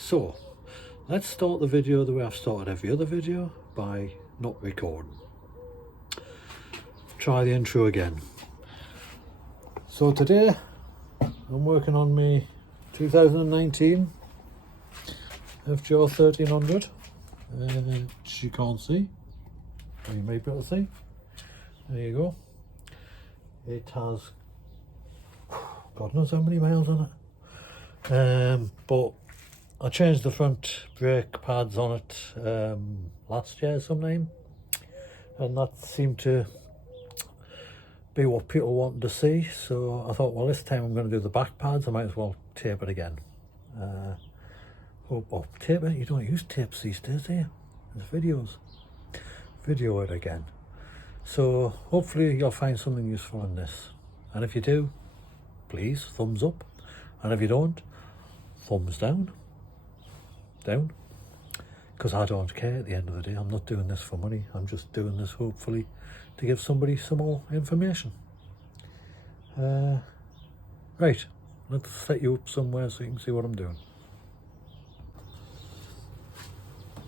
So let's start the video the way I've started every other video, by not recording. Try the intro again. So today I'm working on my 2019 FJR1300, which you can't see, or you may be able to see. There you go. It has God knows how many miles on it, but I changed the front brake pads on it last year sometime, and that seemed to be what people wanted to see. So I thought, well, this time I'm going to do the back pads. I might as well tape it again. Tape it? You don't use tapes these days, do you? There's videos. Video it again. So hopefully you'll find something useful in this. And if you do, please thumbs up. And if you don't, thumbs down. Down. Because I don't care at the end of the day. I'm not doing this for money. I'm just doing this hopefully to give somebody some more information. Right, let's set you up somewhere so you can see what I'm doing.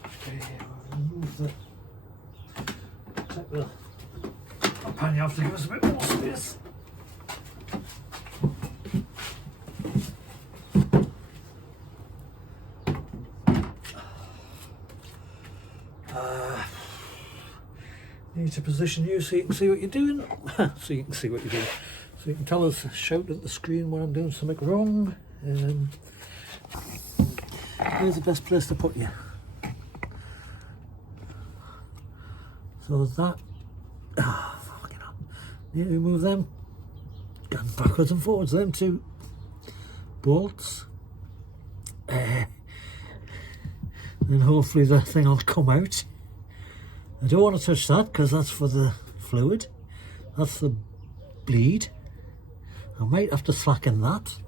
Okay, remove the pan, you have to give us a bit more space. Need to position you so you can see what you're doing. So you can see what you're doing. So you can tell us, shout at the screen when I'm doing something wrong. Where's the best place to put you? So that, fucking hell. Need to move them. Going backwards and forwards, them two bolts. Then hopefully the thing will come out. I don't want to touch that because that's for the fluid. That's the bleed. I might have to slacken that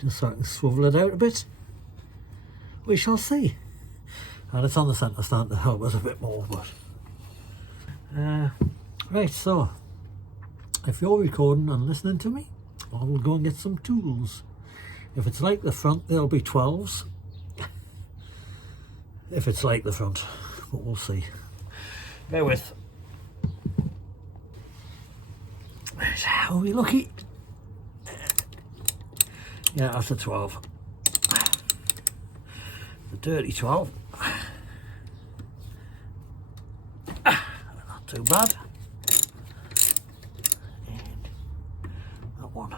just so I can swivel it out a bit. We shall see. And it's on the centre stand to help us a bit more. But right, so if you're recording and listening to me, I will go and get some tools. If it's like the front, there'll be 12s. If it's like the front, but we'll see. Bear with. Are we lucky? Yeah, that's a 12. The dirty 12. Not too bad. And that one.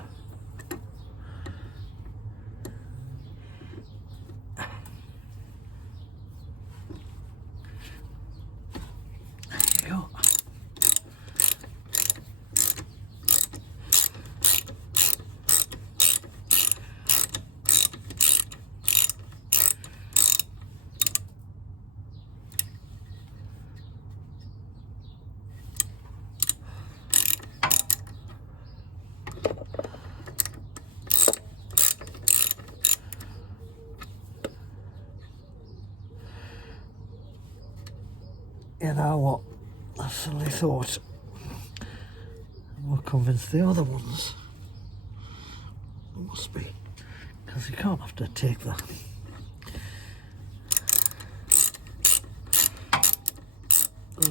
You know what, I suddenly thought I'm more convinced the other ones must be, because you can't have to take the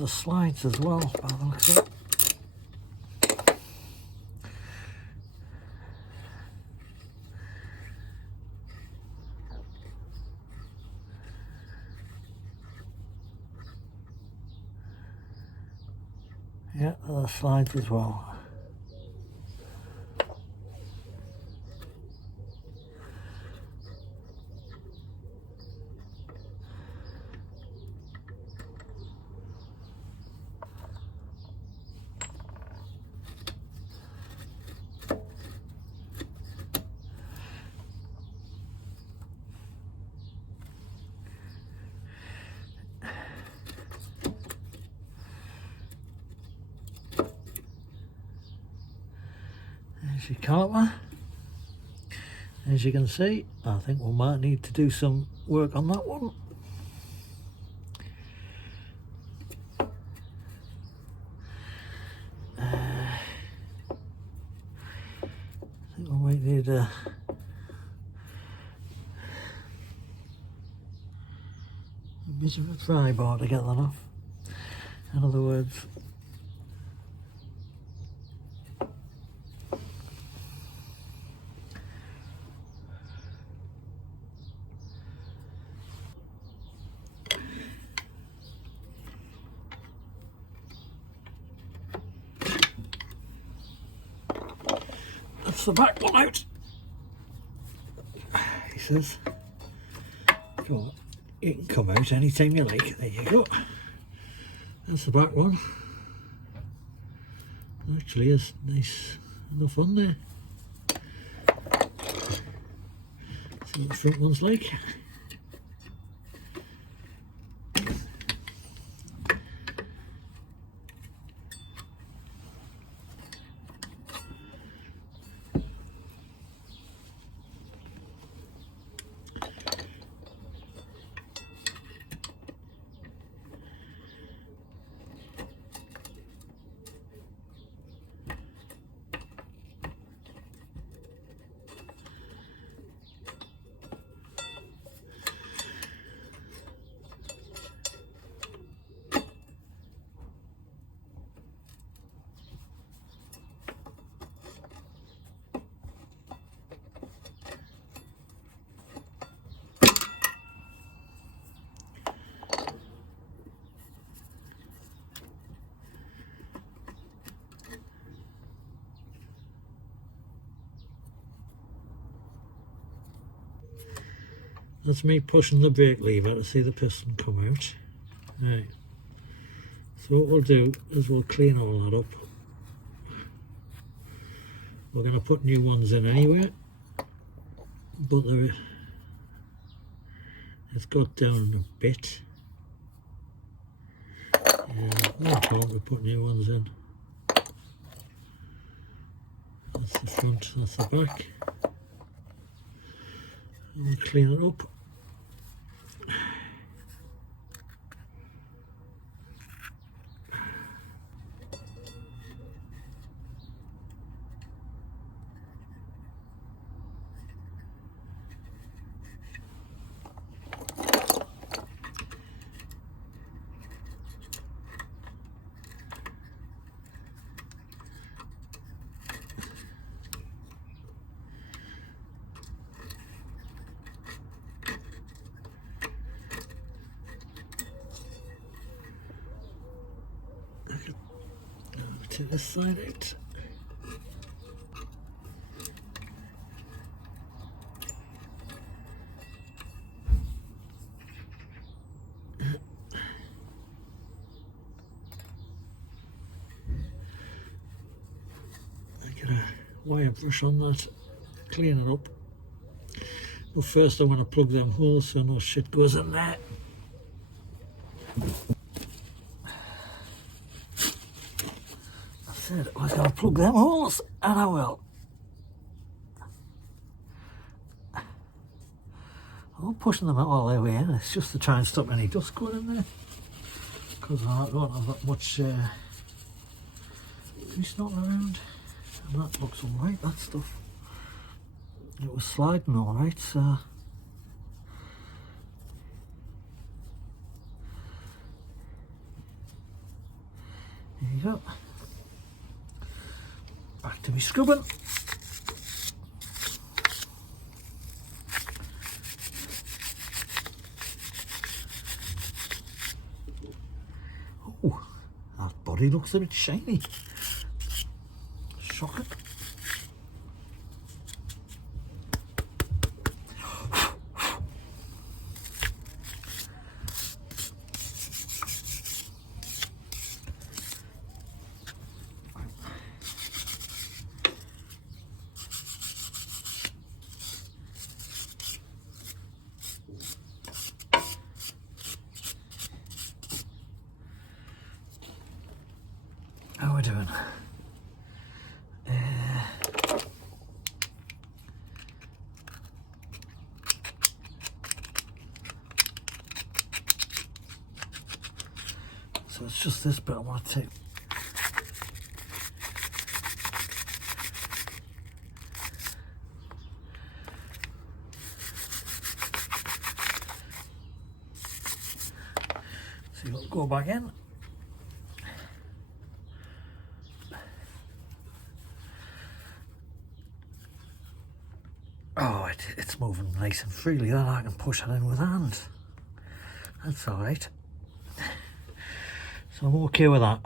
slides as well by the looks of it. Yeah, the slides as well. There's your caliper. As you can see, I think we might need to do some work on that one. I think we might need bit of a pry bar to get that off. In other words, that's the back one out. He says, "Go, you can come out anytime you like." There you go. That's the back one. Actually, is nice enough on there. See what the front one's like. That's me pushing the brake lever to see the piston come out. Right. So what we'll do is we'll clean all that up. We're going to put new ones in anyway, but it's got down a bit. Yeah, no point we put new ones in. That's the front, that's the back. And we'll clean it up. To this side out. I get a wire brush on that, clean it up. But first I want to plug them holes so no shit goes in there. I was going to plug them holes, and I will. I'm not pushing them out all the way in, it's just to try and stop any dust going in there, because I don't have that much grease knocking around. And that looks alright, that stuff. It was sliding alright, so there you go. Back to me scrubbing. Oh, that body looks a bit shiny. Shocking. How are we doing? So it's just this bit I want to take. go back in. Oh, it's moving nice and freely, that I can push it in with hand. That's alright. So I'm okay with that.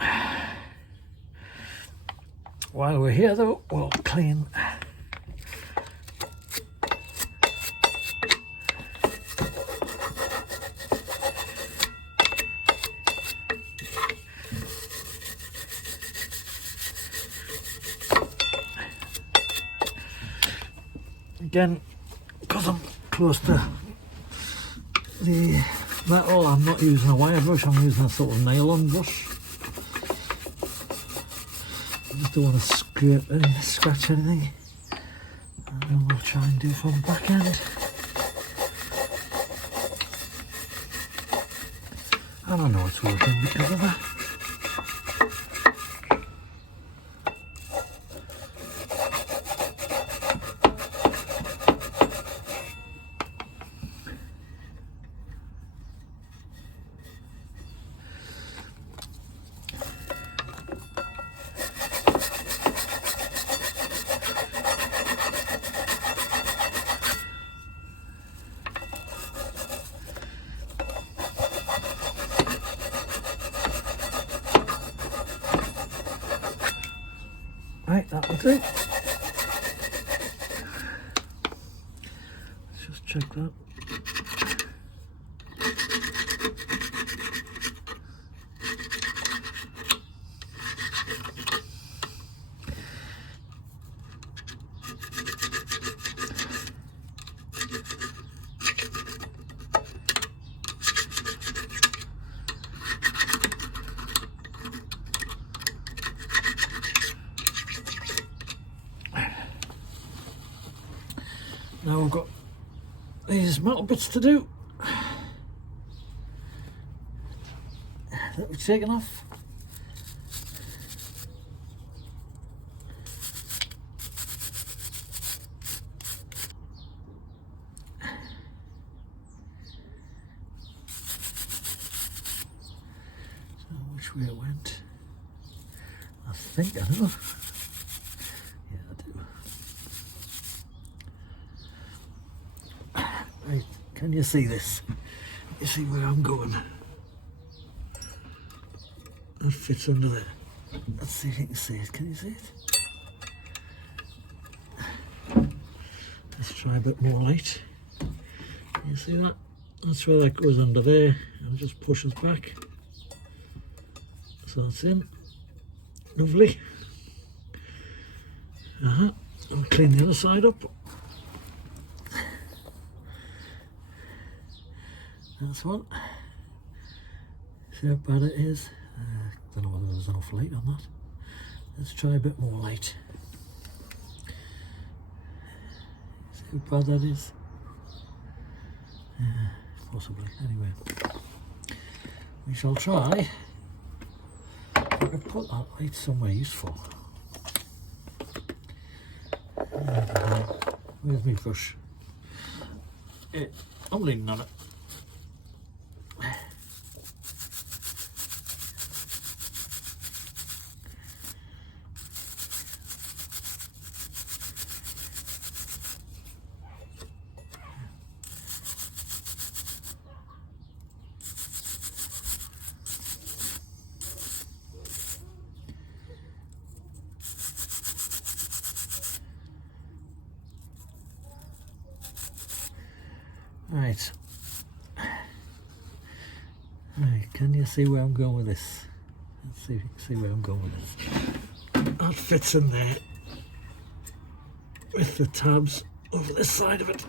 While we're here though, we'll clean again, because I'm close to the metal. I'm not using a wire brush, I'm using a sort of nylon brush. I just don't want to scratch anything. And then we'll try and do it from the back end. And I know it's working because of that. Right, that will do. Let's just check that. Now we've got these metal bits to do that we've taken off. So which way it went? I think I know. Yeah, I do. Right, can you see this? You see where I'm going? That fits under there. Let's see if you can see it. Can you see it? Let's try a bit more light. Can you see that? That's where that goes under there and just pushes back. So that's in. Lovely. I'll clean the other side up. That's one. See how bad it is? Don't know whether there's enough light on that. Let's try a bit more light. See how bad that is? Possibly. Anyway, we shall try. I could put that light somewhere useful. Where's my brush? I'm leaning on it. Right. Right, can you see where I'm going with this? Let's see if you can see where I'm going with this. That fits in there with the tabs over this side of it,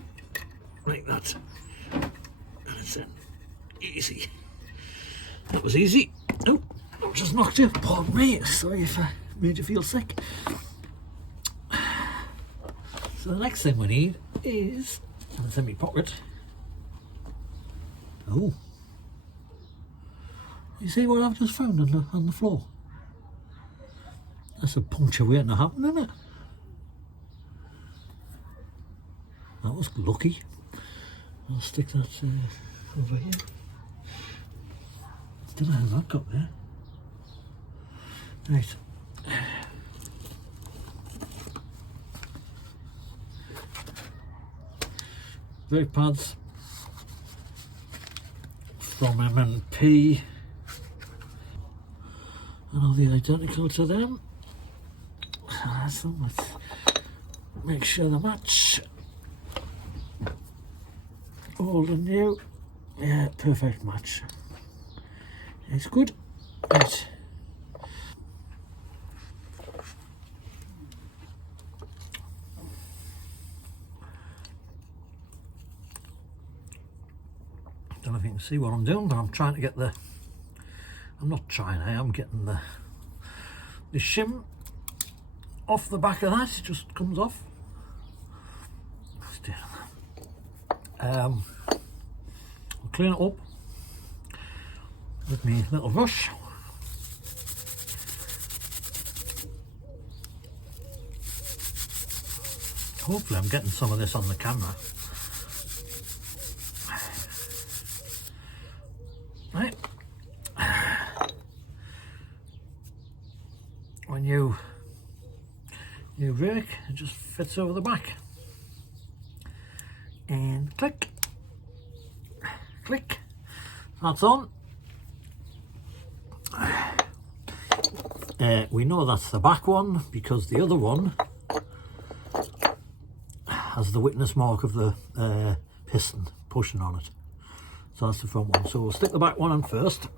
like that. And it's in. Easy. That was easy. Oh, I've just knocked you. Pardon me. Sorry if I made you feel sick. So the next thing we need is, and it's in my pocket. Oh, you see what I've just found on the floor? That's a puncture waiting to happen, isn't it? That was lucky. I'll stick that over here. Don't know how that got there. Right. Brake pads from M&P, and all the identical to them. So let's make sure they match. Old and new. Yeah, perfect match. It's good. Right. Don't know if you can see what I'm doing, but I'm trying to get the, I'm not trying, I am getting the shim off the back of that. It just comes off. I'll clean it up with my little brush. Hopefully I'm getting some of this on the camera. Right. When you brake, it just fits over the back. And click, click, that's on. We know that's the back one because the other one has the witness mark of the piston pushing on it. So that's the front one. So we'll stick the back one on first.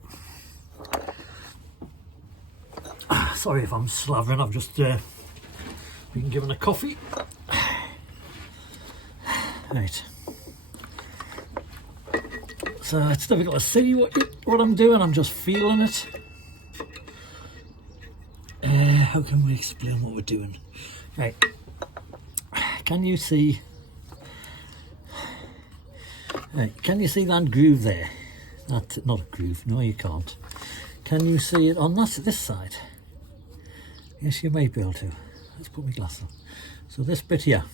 Sorry if I'm slavering, I've just been given a coffee. Right. So it's difficult to see what I'm doing, I'm just feeling it. How can we explain what we're doing? Right. Can you see? Right. Can you see that groove there? That's not a groove. No, you can't. Can you see it on this side? Yes, you may be able to. Let's put my glass on. So this bit here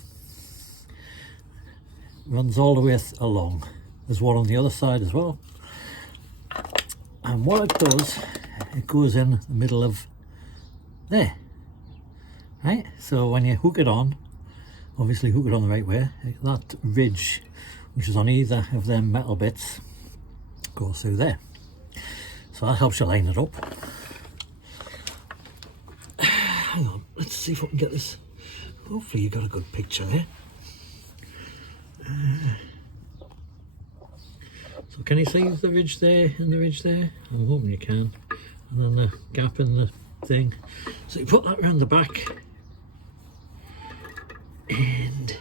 runs all the way along. There's one on the other side as well. And what it does, it goes in the middle of there. Right? So when you hook it on, obviously hook it on the right way, that ridge, which is on either of them metal bits, goes through there. So that helps you line it up. Hang on, let's see if I can get this. Hopefully you got a good picture there. So can you see the ridge there and the ridge there? I'm hoping you can. And then the gap in the thing. So you put that around the back. And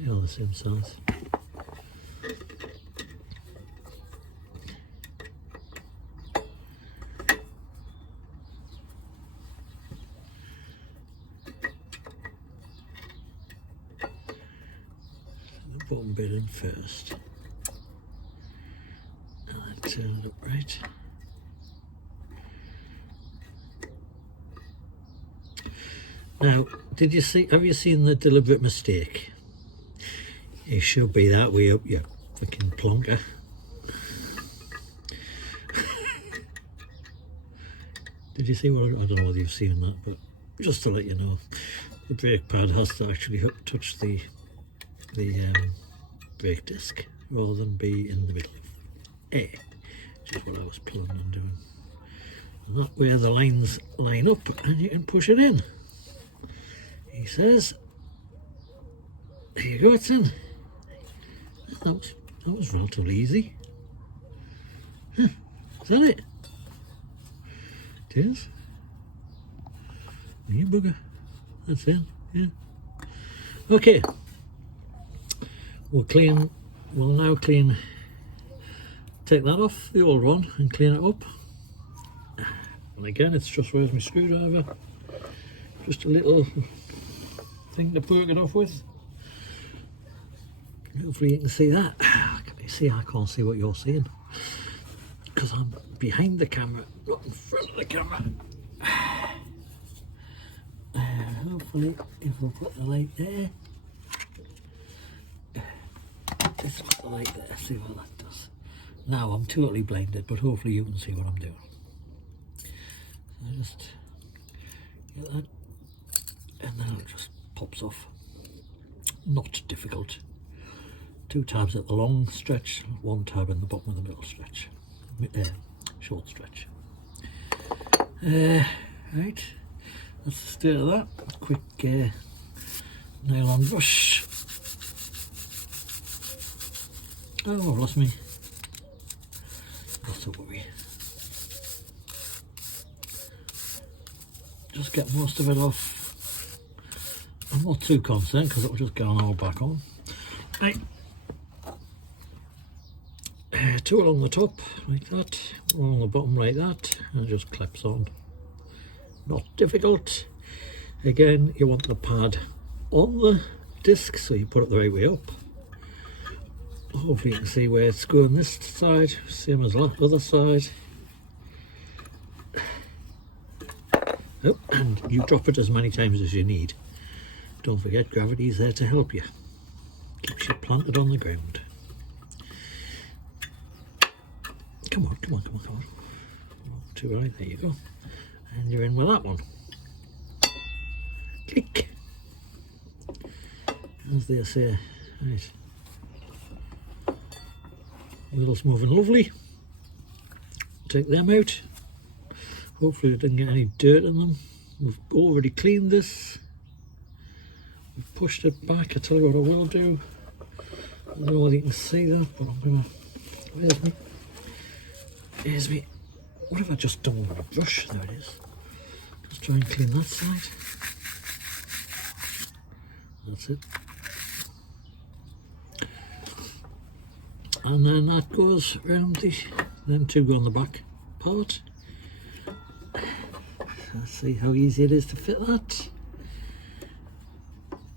they're all the same size. The bottom bit in first. And then turn it up right. Now, have you seen the deliberate mistake? It should be that way up your fucking plonker. Did you see what I don't know whether you've seen that, but just to let you know, the brake pad has to actually touch the brake disc rather than be in the middle of air, which is what I was planning on doing. And that way the lines line up and you can push it in. He says, there you go, it's in. That was relatively easy. Huh. Is that it? It is. You bugger. That's in, yeah. Okay. We'll now take that off, the old one, and clean it up. And again, it's just where's my screwdriver. Just a little thing to poke it off with. Hopefully you can see that. You see, I can't see what you're seeing because I'm behind the camera, not in front of the camera. Hopefully, if we put the light there, let's put the light there, see what that does. Now I'm totally blinded, but hopefully you can see what I'm doing. So just get that, and then it just pops off. Not difficult. 2 tabs at the long stretch, 1 tab in the bottom of the middle stretch, short stretch. Right, that's the state of that. Quick nylon brush. Oh, I've lost me. Not to worry. Just get most of it off. I'm not too concerned because it will just go all back on. Right. 2 along the top like that, 1 along the bottom like that, and it just clips on. Not difficult. Again, you want the pad on the disc, so you put it the right way up. Hopefully you can see where it's going this side, same as the other side. Oh, and you drop it as many times as you need. Don't forget, gravity is there to help you. Keeps you planted on the ground. Come on, come on, come on, come on. Too right, there you go. And you're in with that one. Click. As they say. Right. Wheels moving lovely. Take them out. Hopefully it didn't get any dirt in them. We've already cleaned this. We've pushed it back. I tell you what I will do. I don't know whether you can see that, but I'm gonna. Where's me? Here's me. What have I just done with a brush? There it is. Just try and clean that side. That's it. And then that goes around them 2 go on the back part. Let's see how easy it is to fit that.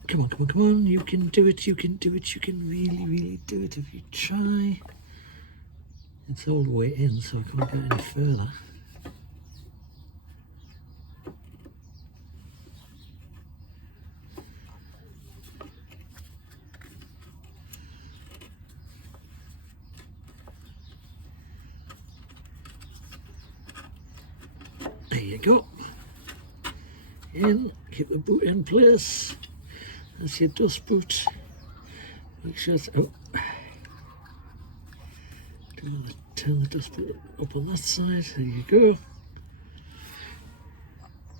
Come on, come on, come on. You can do it, you can do it, you can really, really do it if you try. It's all the way in, so I can't get any further. There you go. In, keep the boot in place. That's your dust boot. Make sure it's out. Turn the dust boot up on that side. There you go.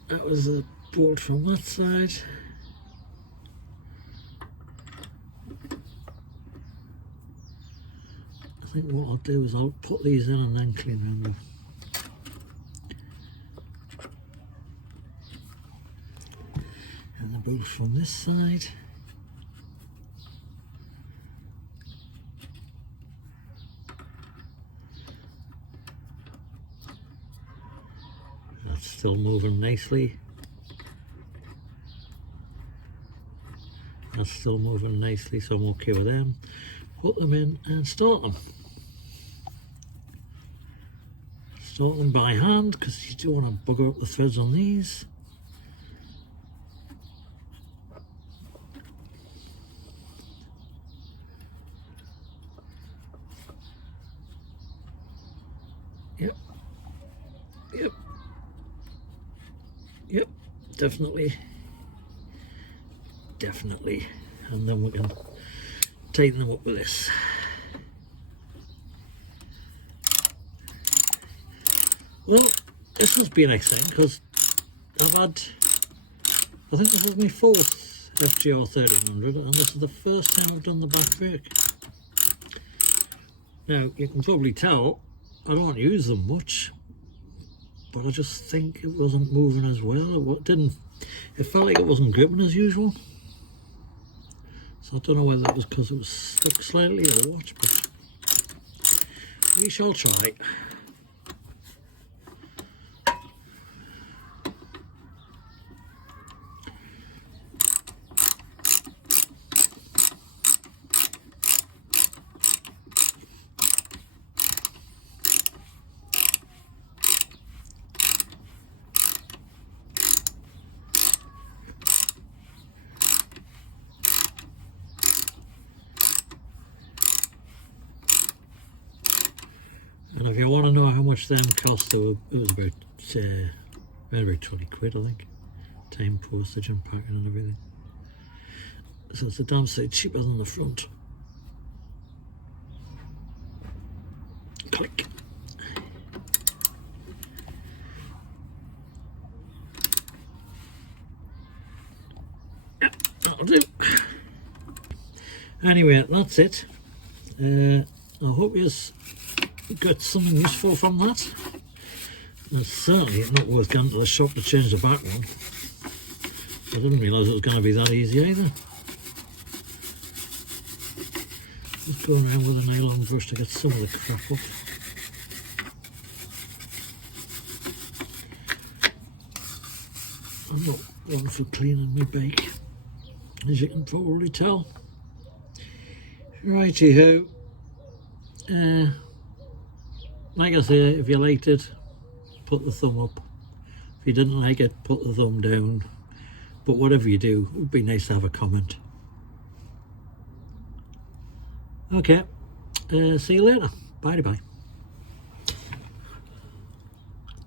That was a bolt from that side. I think what I'll do is I'll put these in and then clean them up. And the bolt from this side. That's still moving nicely. That's still moving nicely, so I'm okay with them. Put them in and start them. Start them by hand because you don't want to bugger up the threads on these. Yep. Yep. Yep. Definitely. Definitely. And then we can tighten them up with this. Well, this has been exciting because I've had, I think this is my 4th FJR1300 and this is the first time I've done the back brake. Now, you can probably tell I don't use them much, but I just think it wasn't moving as well. It felt like it wasn't gripping as usual. So I don't know whether it was because it was stuck slightly or what, but we shall try. And if you want to know how much them cost, it was about 20 quid, I think. Time, postage and packing and everything. So it's a damn sight cheaper than the front. Click. Yep, that'll do. Anyway, that's it. I hope you got something useful from that. And certainly it's not worth going to the shop to change the back one. I didn't realise it was going to be that easy either. Just going around with a nylon brush to get some of the crap off. I'm not one for cleaning my bike, as you can probably tell. Righty-ho. Like I say, if you liked it, put the thumb up. If you didn't like it, put the thumb down. But whatever you do, it would be nice to have a comment. Okay, see you later. Bye-bye.